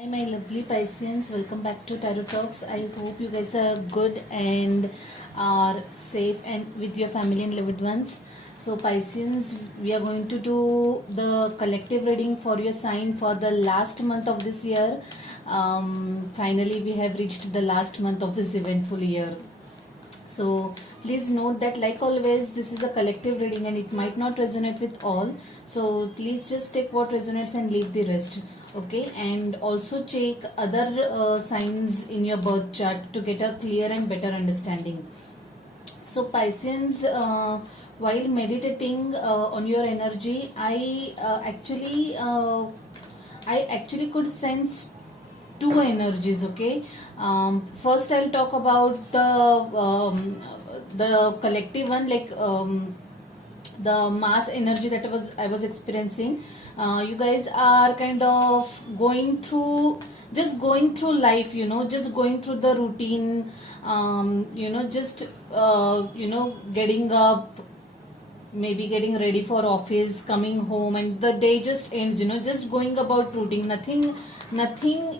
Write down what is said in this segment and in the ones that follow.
Hi, my lovely Pisceans. Welcome back to Tarot Talks. I hope you guys are good and are safe and with your family and loved ones. So, Pisceans, we are going to do the collective reading for your sign for the last month of this year. Finally, we have reached the last month of this eventful year. So please note that, like always, this is a collective reading and it might not resonate with all. So please just take what resonates and leave the rest. Okay, and also check other signs in your birth chart to get a clear and better understanding. So Pisceans, while meditating on your energy, I actually could sense two energies. Okay, first I'll talk about the collective one, like the mass energy that I was experiencing. You guys are kind of going through life, just going through the routine, just getting up, maybe getting ready for office, coming home, and the day just ends, just going about routine. Nothing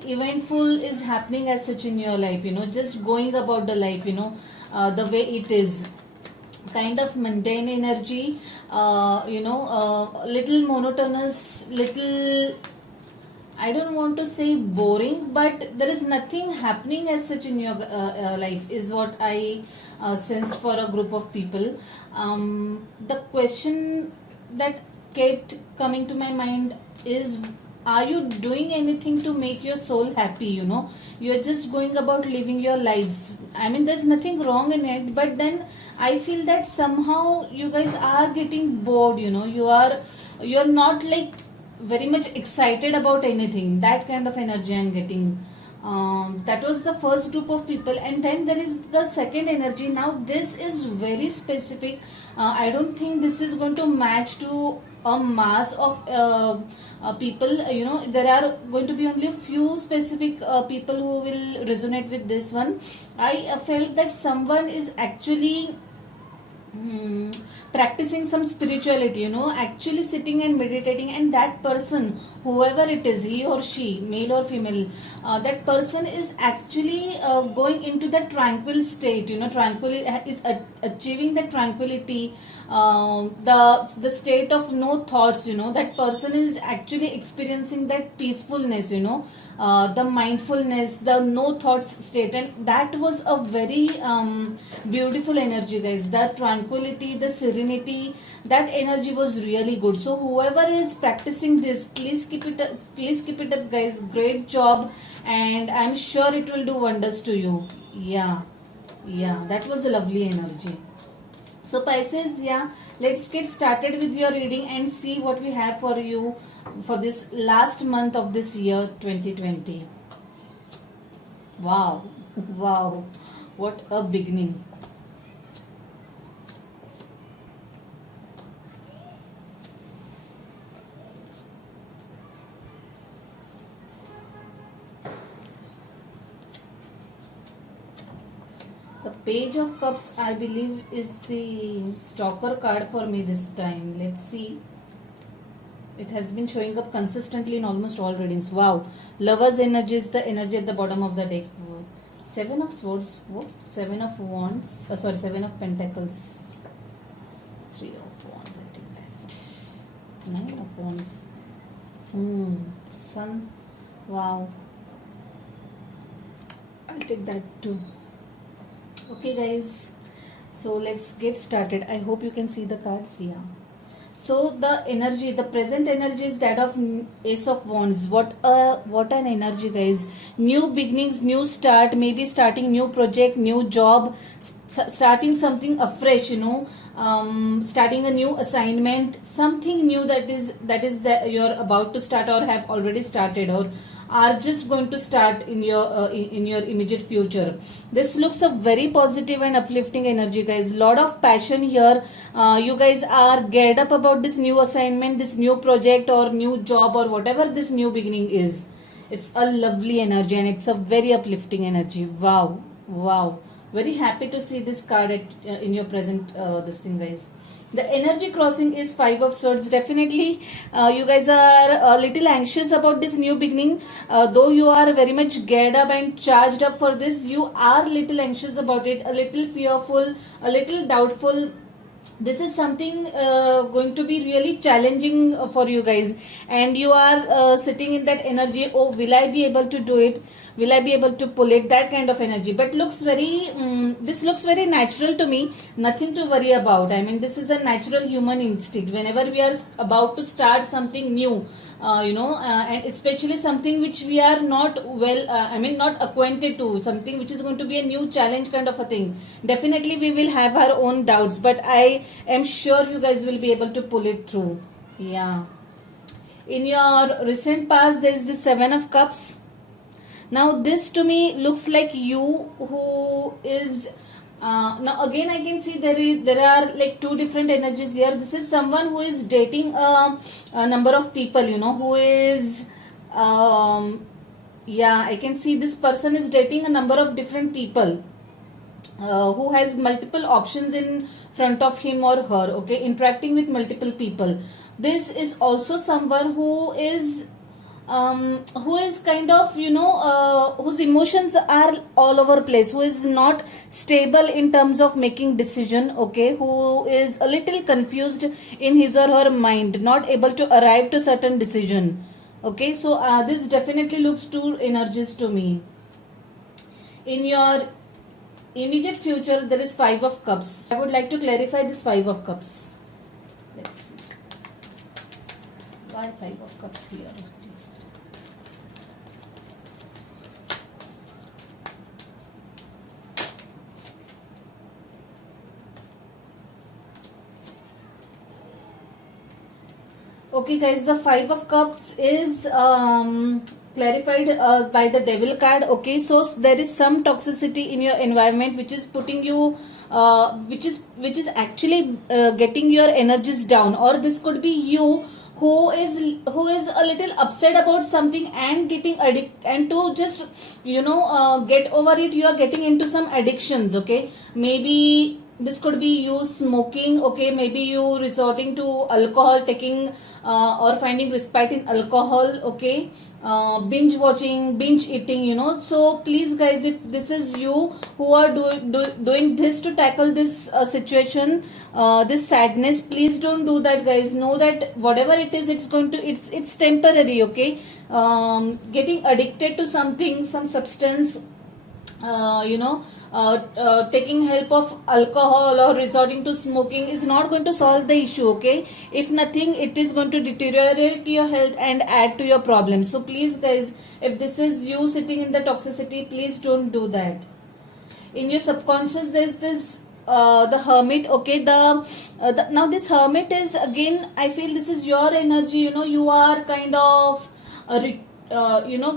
eventful is happening as such in your life, just going about the life, the way it is, kind of mundane energy, little monotonous, little, I don't want to say boring, but there is nothing happening as such in your life, is what I sensed for a group of people. The question that kept coming to my mind is, are you doing anything to make your soul happy? You're just going about living your lives. I mean, there's nothing wrong in it, but then I feel that somehow you guys are getting bored. You're not like very much excited about anything. That kind of energy I'm getting. That was the first group of people, and then there is the second energy. Now this is very specific. I don't think this is going to match to a mass of people. There are going to be only a few specific people who will resonate with this one. I felt that someone is actually practicing some spirituality, actually sitting and meditating, and that person, whoever it is, he or she, male or female, that person is actually going into that tranquil state, is achieving that tranquility, the state of no thoughts. That person is actually experiencing that peacefulness, the mindfulness, the no thoughts state, and that was a very beautiful energy, guys. The tranquility, the serenity, that energy was really good. So whoever is practicing this, please keep it up, guys. Great job, and I'm sure it will do wonders to you. Yeah, that was a lovely energy. So Pisces, let's get started with your reading and see what we have for you for this last month of this year 2020. Wow, what a beginning. The Page of Cups, I believe, is the stalker card for me this time. Let's see. It has been showing up consistently in almost all readings. Wow. Lover's energy is the energy at the bottom of the deck. Seven of Swords. What? Seven of Wands. Seven of Pentacles. Three of Wands. I take that. Nine of Wands. Sun. Wow. I'll take that too. Okay, guys, so let's get started. I hope you can see the cards. So the present energy is that of Ace of Wands. What an energy, guys. New beginnings, new start, maybe starting new project, new job, starting something afresh, starting a new assignment, something new that you're about to start or have already started or are just going to start in your immediate future. This looks a very positive and uplifting energy, guys. Lot of passion here. You guys are geared up about this new assignment, this new project or new job or whatever this new beginning is. It's a lovely energy and it's a very uplifting energy. Wow. Very happy to see this card in your present this thing, guys. The energy crossing is Five of Swords. Definitely, you guys are a little anxious about this new beginning. Though you are very much geared up and charged up for this, you are little anxious about it, a little fearful, a little doubtful. This is something going to be really challenging for you guys, and you are sitting in that energy. Oh, will I be able to do it? Will I be able to pull it? That kind of energy. But looks very this looks very natural to me. Nothing to worry about. I mean, this is a natural human instinct. Whenever we are about to start something new, and especially something which we are not not acquainted to, something which is going to be a new challenge kind of a thing. Definitely we will have our own doubts, but I am sure you guys will be able to pull it through. Yeah. In your recent past, there is the Seven of Cups. Now this to me looks like you who is now again I can see there are like two different energies here. This is someone who is dating a number of people, who is I can see this person is dating a number of different people. Who has multiple options in front of him or her, okay, interacting with multiple people. This is also someone who is kind of whose emotions are all over place, who is not stable in terms of making decision, okay, who is a little confused in his or her mind, not able to arrive to certain decision, okay. So this definitely looks two energies to me. In your immediate future, there is Five of Cups. I would like to clarify this Five of Cups. Let's see why Five of Cups here. Okay guys, the Five of Cups is clarified by the Devil card. Okay, so there is some toxicity in your environment which is putting you which is actually getting your energies down, or this could be you who is a little upset about something and getting addict, and to just get over it, you are getting into some addictions, okay. Maybe this could be you smoking, okay, maybe you resorting to alcohol, taking or finding respite in alcohol, okay, binge watching, binge eating, so please guys, if this is you who are doing this to tackle this situation, this sadness, please don't do that guys. Know that whatever it is, it's temporary, okay. Getting addicted to something, some substance, taking help of alcohol or resorting to smoking is not going to solve the issue, okay. If nothing, it is going to deteriorate your health and add to your problems. So please guys, if this is you sitting in the toxicity, please don't do that. In your subconscious, there's this the Hermit, okay. Now this Hermit is, again I feel this is your energy, you are kind of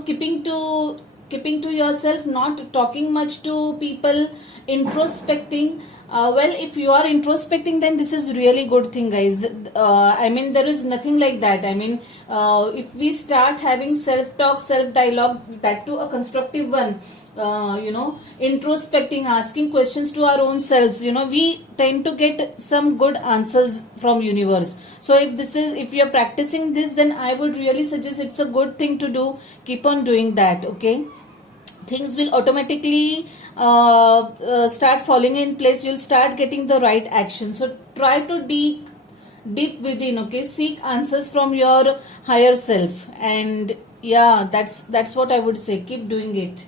keeping to yourself, not talking much to people, introspecting. Well, if you are introspecting, then this is really good thing guys. There is nothing like that. If we start having self-talk, self-dialogue, that too a constructive one, introspecting, asking questions to our own selves, we tend to get some good answers from universe. So if you're practicing this, then I would really suggest, it's a good thing to do. Keep on doing that, okay. Things will automatically start falling in place. You'll start getting the right action. So try to dig deep within, okay. Seek answers from your higher self, and yeah, that's what I would say. Keep doing it.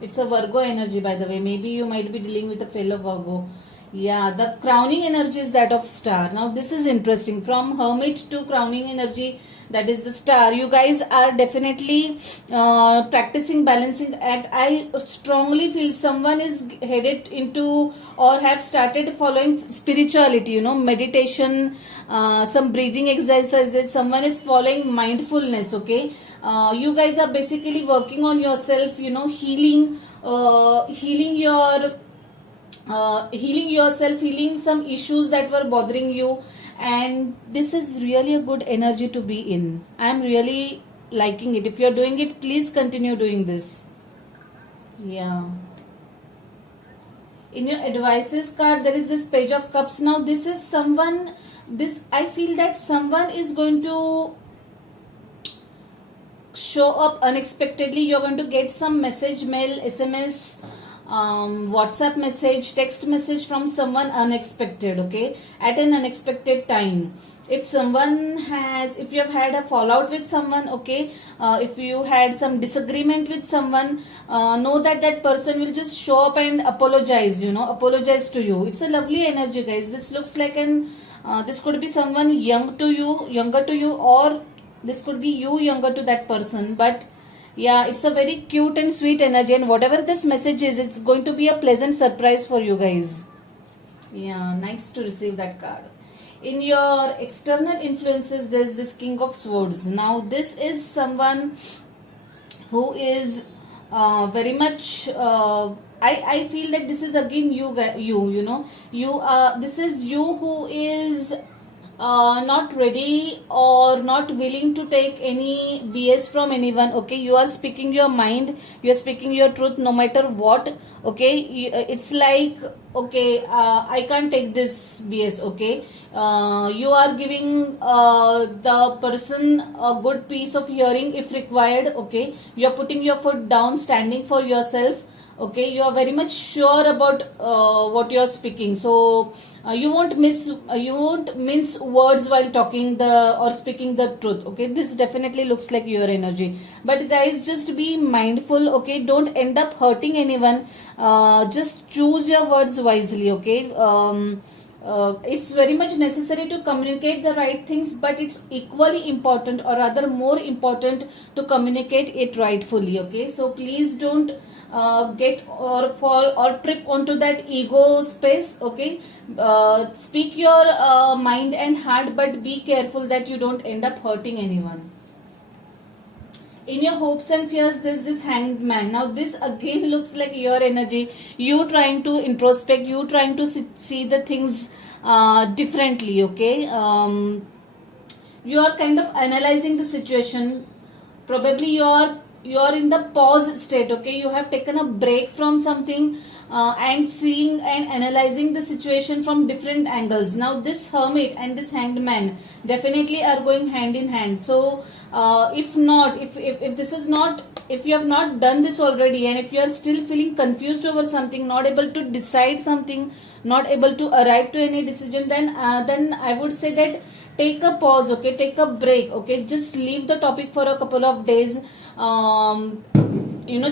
It's a Virgo energy, by the way. Maybe you might be dealing with a fellow Virgo. Yeah, the crowning energy is that of Star. Now this is interesting. From Hermit to crowning energy, that is the Star. You guys are definitely practicing balancing act. I strongly feel someone is headed into or have started following spirituality, meditation, some breathing exercises. Someone is following mindfulness, okay. You guys are basically working on yourself, healing yourself, healing some issues that were bothering you, and this is really a good energy to be in. I am really liking it. If you are doing it, please continue doing this. Yeah. In your advices card, there is this Page of Cups. Now this is someone, this I feel that someone is going to show up unexpectedly. You're going to get some message, mail, SMS, WhatsApp message, text message from someone unexpected, okay, at an unexpected time. If someone has, if you have had a fallout with someone, okay, if you had some disagreement with someone, know that that person will just show up and apologize, apologize to you. It's a lovely energy, guys. This looks like this could be someone younger to you, or this could be you younger to that person. But yeah, it's a very cute and sweet energy, and whatever this message is, it's going to be a pleasant surprise for you guys. Yeah, nice to receive that card. In your external influences, there's this King of Swords. Now this is someone who is very much I feel that this is again this is you who is not ready or not willing to take any BS from anyone, okay. You are speaking your mind, you are speaking your truth no matter what, okay. It's like, okay, I can't take this BS, okay. You are giving the person a good piece of hearing if required, okay. You are putting your foot down, standing for yourself, okay. You are very much sure about what you are speaking, so you won't mince words while talking or speaking the truth, okay. This definitely looks like your energy. But guys, just be mindful, okay. Don't end up hurting anyone. Just choose your words wisely, okay. It's very much necessary to communicate the right things, but it's equally important, or rather more important, to communicate it rightfully, okay. So please don't get or fall or trip onto that ego space, okay. Speak your mind and heart, but be careful that you don't end up hurting anyone. In your hopes and fears, there's this Hanged Man. Now this again looks like your energy. You trying to introspect, you trying to see the things differently, okay. You are kind of analyzing the situation. Probably you're in the pause state, okay. You have taken a break from something and seeing and analyzing the situation from different angles. Now this Hermit and this Hanged Man definitely are going hand in hand. So if this is not, if you have not done this already, and if you are still feeling confused over something, not able to decide something, not able to arrive to any decision, then I would say that take a pause, okay. Take a break, okay. Just leave the topic for a couple of days.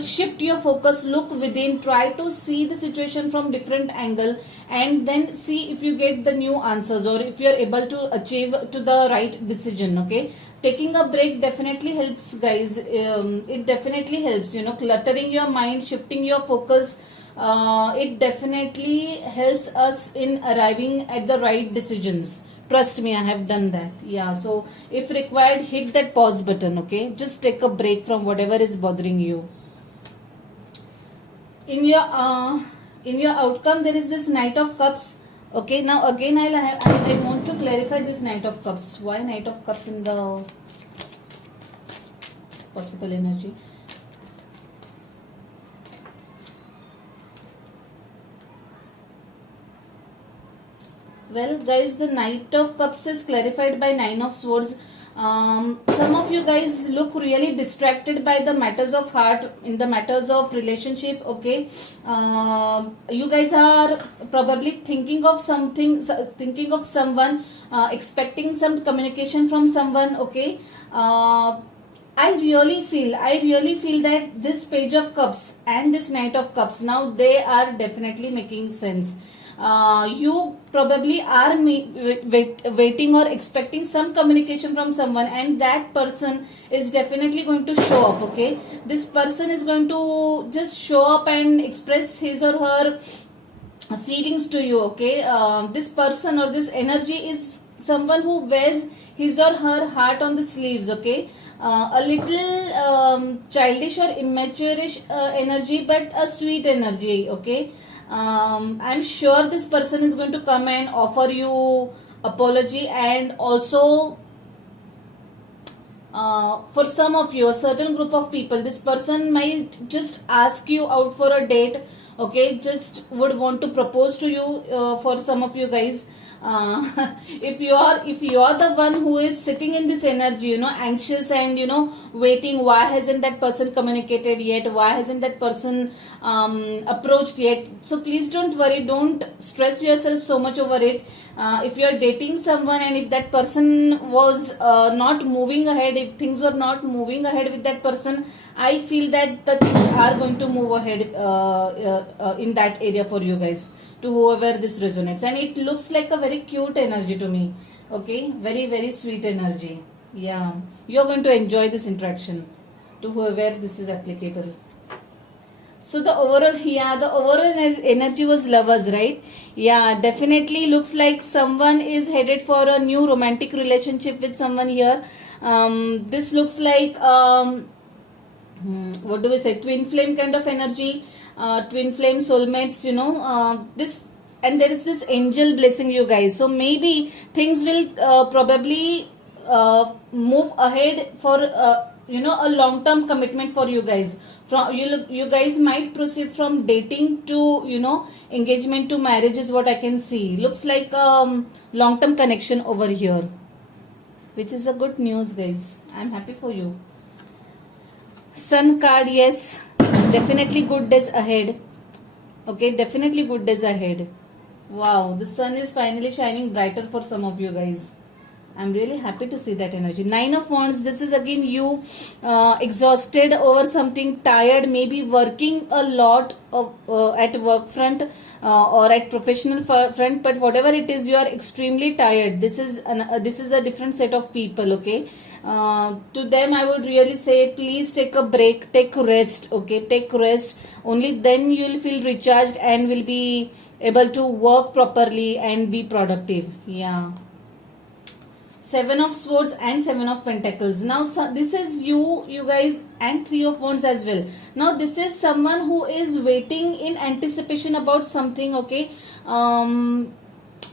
Shift your focus, look within, try to see the situation from different angle, and then see if you get the new answers, or if you are able to achieve to the right decision, okay. Taking a break definitely helps, guys. It definitely helps, cluttering your mind, shifting your focus. It definitely helps us in arriving at the right decisions. Trust me, I have done that. Yeah, so if required, hit that pause button, okay. Just take a break from whatever is bothering you. In your outcome, there is this Knight of Cups, okay. Now again, I want to clarify this Knight of Cups. Why Knight of Cups in the possible energy? Well, guys, the Knight of Cups is clarified by Nine of Swords. Some of you guys look really distracted by the matters of heart, in the matters of relationship, okay. You guys are probably thinking of something, thinking of someone, expecting some communication from someone, okay. I really feel that this Page of Cups and this Knight of Cups, now they are definitely making sense. You probably are waiting or expecting some communication from someone, and that person is definitely going to show up, okay. This person is going to just show up and express his or her feelings to you, okay. This person or this energy is someone who wears his or her heart on the sleeves, okay. A little childish or immaturish energy, but a sweet energy, okay. I'm sure this person is going to come and offer you apology, and also for some of you, a certain group of people, this person might just ask you out for a date, okay, just would want to propose to you. For some of you guys, uh, if you are the one who is sitting in this energy, anxious and waiting, why hasn't that person communicated yet, why hasn't that person approached yet, so please don't worry, don't stress yourself so much over it. If you are dating someone and if that person was not moving ahead, if things were not moving ahead with that person, I feel that the things are going to move ahead in that area for you guys, to whoever this resonates. And it looks like a very cute energy to me. Okay, very, very sweet energy. Yeah, you're going to enjoy this interaction, to whoever this is applicable. So the overall energy was lovers, right? Yeah, definitely looks like someone is headed for a new romantic relationship with someone here. This looks like what do we say, twin flame kind of energy, twin flame soulmates, this, and there is this angel blessing you guys, so maybe things will probably move ahead for a long term commitment for you guys. From you guys might proceed from dating to engagement to marriage is what I can see. Looks like long term connection over here, which is a good news, guys. I'm happy for you. Sun card, yes, definitely good days ahead. Okay, definitely good days ahead. Wow, the sun is finally shining brighter for some of you guys. I'm really happy to see that energy. Nine of Wands, this is again you exhausted over something, tired, maybe working a lot at work front or at professional front, but whatever it is, you are extremely tired. This is a different set of people, okay? To them I would really say, please take a break, take rest, okay? Take rest. Only then you will feel recharged and will be able to work properly and be productive. Yeah. Seven of Swords and Seven of Pentacles. Now this is you guys, and Three of Wands as well. Now this is someone who is waiting in anticipation about something, okay?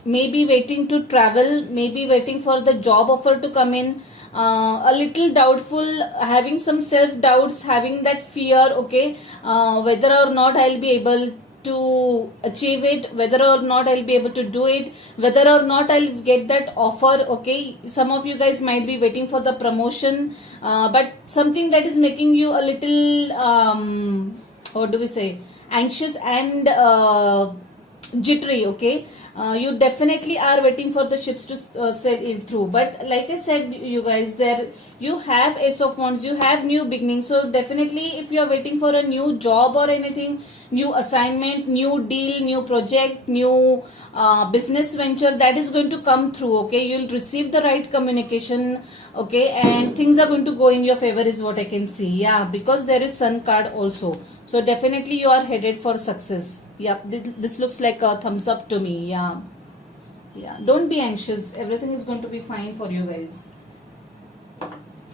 Maybe waiting to travel, maybe waiting for the job offer to come in, a little doubtful, having some self doubts, having that fear, okay, whether or not I'll be able to achieve it, whether or not I'll be able to do it, whether or not I'll get that offer, okay? Some of you guys might be waiting for the promotion, but something that is making you a little what do we say, anxious and jittery, okay? You definitely are waiting for the ships to sail in through, but like I said, you guys, there you have Ace of Wands, you have new beginnings. So definitely if you are waiting for a new job or anything, new assignment, new deal, new project, new business venture, that is going to come through, okay? You'll receive the right communication, okay, and things are going to go in your favor is what I can see. Yeah, because there is Sun card also, so definitely you are headed for success. Yeah, this looks like a thumbs up to me. Yeah, don't be anxious, everything is going to be fine for you guys.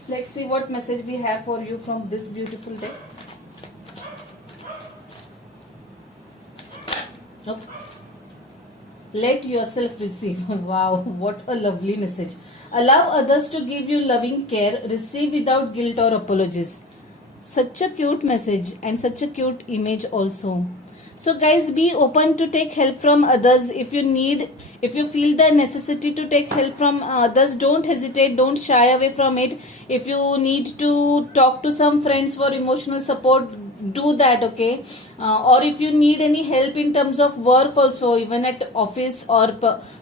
Let's see what message we have for you from this beautiful deck. Okay. Let yourself receive. Wow, what a lovely message. Allow others to give you loving care. Receive without guilt or apologies. Such a cute message and such a cute image also. So guys, be open to take help from others. If you feel the necessity to take help from others, don't hesitate, don't shy away from it. If you need to talk to some friends for emotional support, do that, okay? Or if you need any help in terms of work also, even at office or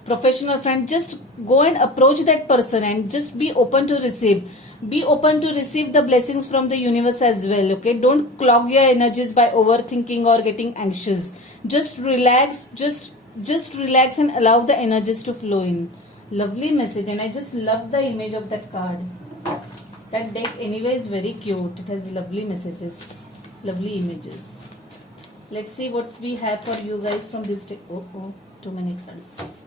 professional friend, just go and approach that person and just be open to receive. Be open to receive the blessings from the universe as well, okay? Don't clog your energies by overthinking or getting anxious. Just relax, just relax and allow the energies to flow in. Lovely message, and I just love the image of that card. That deck anyway is very cute. It has lovely messages, lovely images. Let's see what we have for you guys from this deck. Oh, too many cards.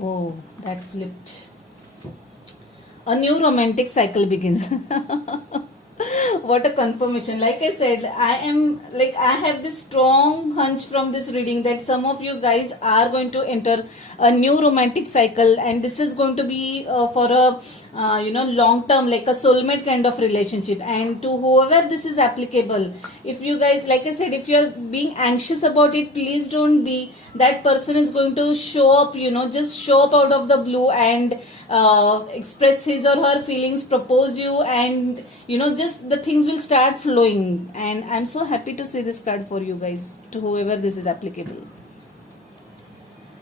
Oh, that flipped. A new romantic cycle begins. what a confirmation. Like I said, I have this strong hunch from this reading that some of you guys are going to enter a new romantic cycle, and this is going to be for a long term, like a soulmate kind of relationship. And to whoever this is applicable, if you guys, like I said, if you're being anxious about it, please don't be. That person is going to show up, just show up out of the blue and express his or her feelings, propose you, and just the things will start flowing. And I'm so happy to see this card for you guys, to whoever this is applicable.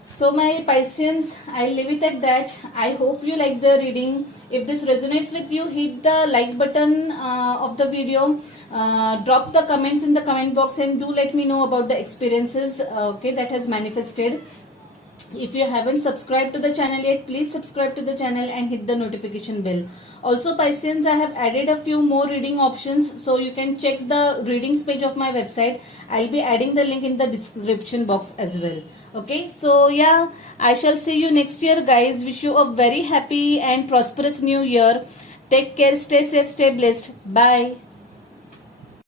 So my Pisceans, I'll leave it at that. I hope you like the reading. If this resonates with you, hit the like button of the video. Drop the comments in the comment box and do let me know about the experiences that has manifested. If you haven't subscribed to the channel yet, please subscribe to the channel and hit the notification bell. Also, Pisceans, I have added a few more reading options, so you can check the readings page of my website. I'll be adding the link in the description box as well. Okay, so yeah, I shall see you next year, guys. Wish you a very happy and prosperous new year. Take care, stay safe, stay blessed. Bye.